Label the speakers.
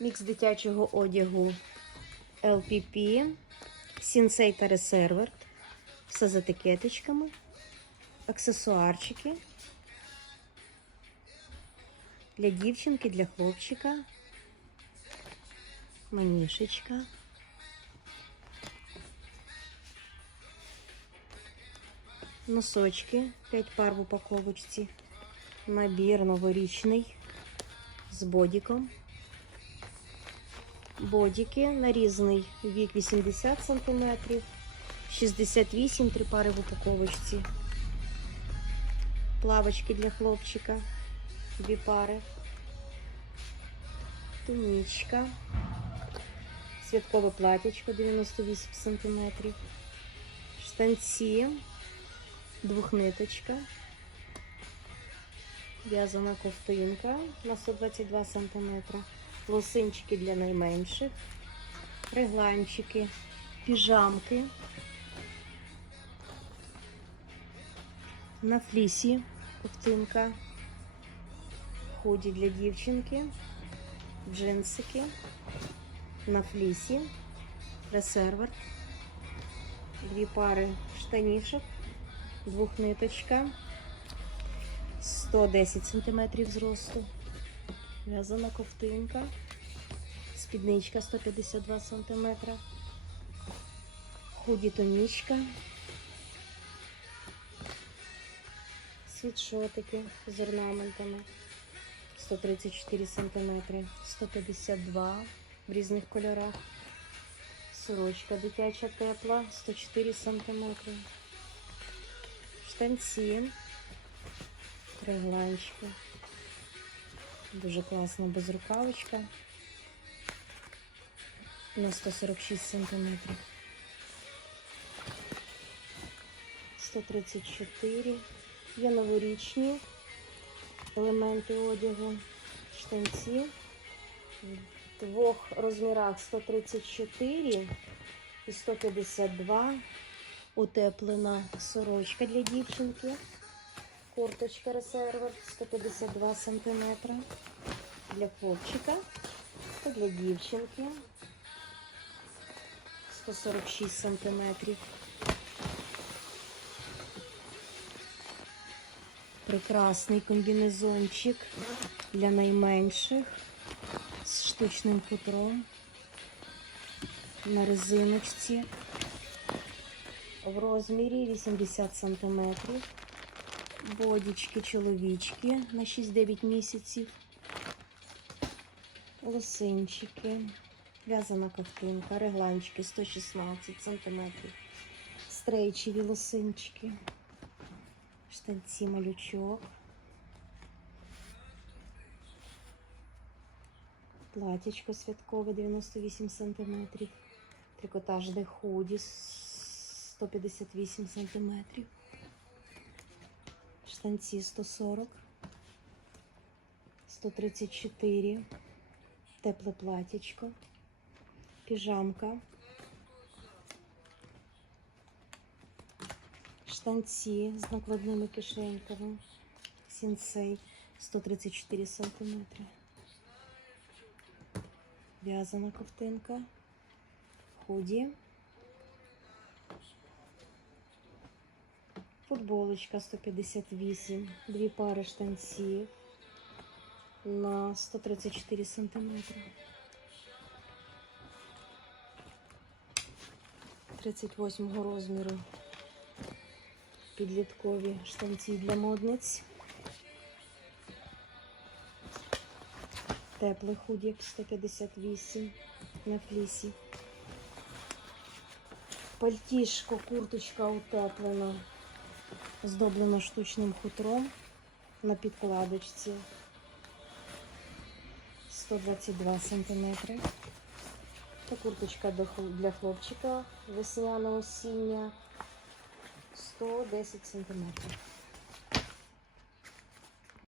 Speaker 1: Мікс дитячого одягу LPP, Сінсей та Ресервер. Все з етикеточками, аксесуарчики. Для дівчинки, для хлопчика. Манішечка. Носочки, 5 пар в упаковочці. Набір новорічний з бодіком. Бодіки на різний вік 80 см, 68 три пари в упаковочці. Плавочки для хлопчика, дві пари. Тунічка. Святкове платячко 98 см. Штанці, двохниточка. В'язана ковтинка на 122 см. Лосинчики для найменших. Регланчики, піжамки. На флісі ковтинка. Худі для дівчинки. Джинсики. На флісі. Ресервер. Дві пари штанішок. Двохниточка. 110 см зросту. В'язана ковтинка. Спідничка 152 см. Худі тонічка. Світшотики з орнаментами. 134 см. 152 в різних кольорах. Сорочка дитяча тепла 104 см. Штанці. Регланчики. Дуже класна безрукавочка. На 146 сантиметрів. 134. Є новорічні елементи одягу. Штанці. В двох розмірах 134 і 152. Утеплена сорочка для дівчинки. Курточка ресервер 152 сантиметра. Для хлопчика та для дівчинки. 146 сантиметрів. Прекрасний комбінезончик для найменших з штучним хутром. На резиночці. В розмірі 80 сантиметрів бодічки чоловічки на 6-9 місяців, лосинчики, в'язана ковтинка, регланчики 116 см, стрейчеві лосинчики, штанці малючок, платячко святкове 98 см, трикотажне худі 158 см штанці 140, 134, тепле платічко, піжамка, штанці з накладними кишеньками, сінсей 134 см, в'язана ковтинка, худі. Футболочка 158, дві пари штанців на 134 сантиметри. 38 розміру підліткові штанці для модниць. Теплий худік 158 на флісі. Пальтішко, курточка утеплена здоблено штучним хутром на підкладочці 122 см. Та курточка для хлопчика весняно осіння 110 см.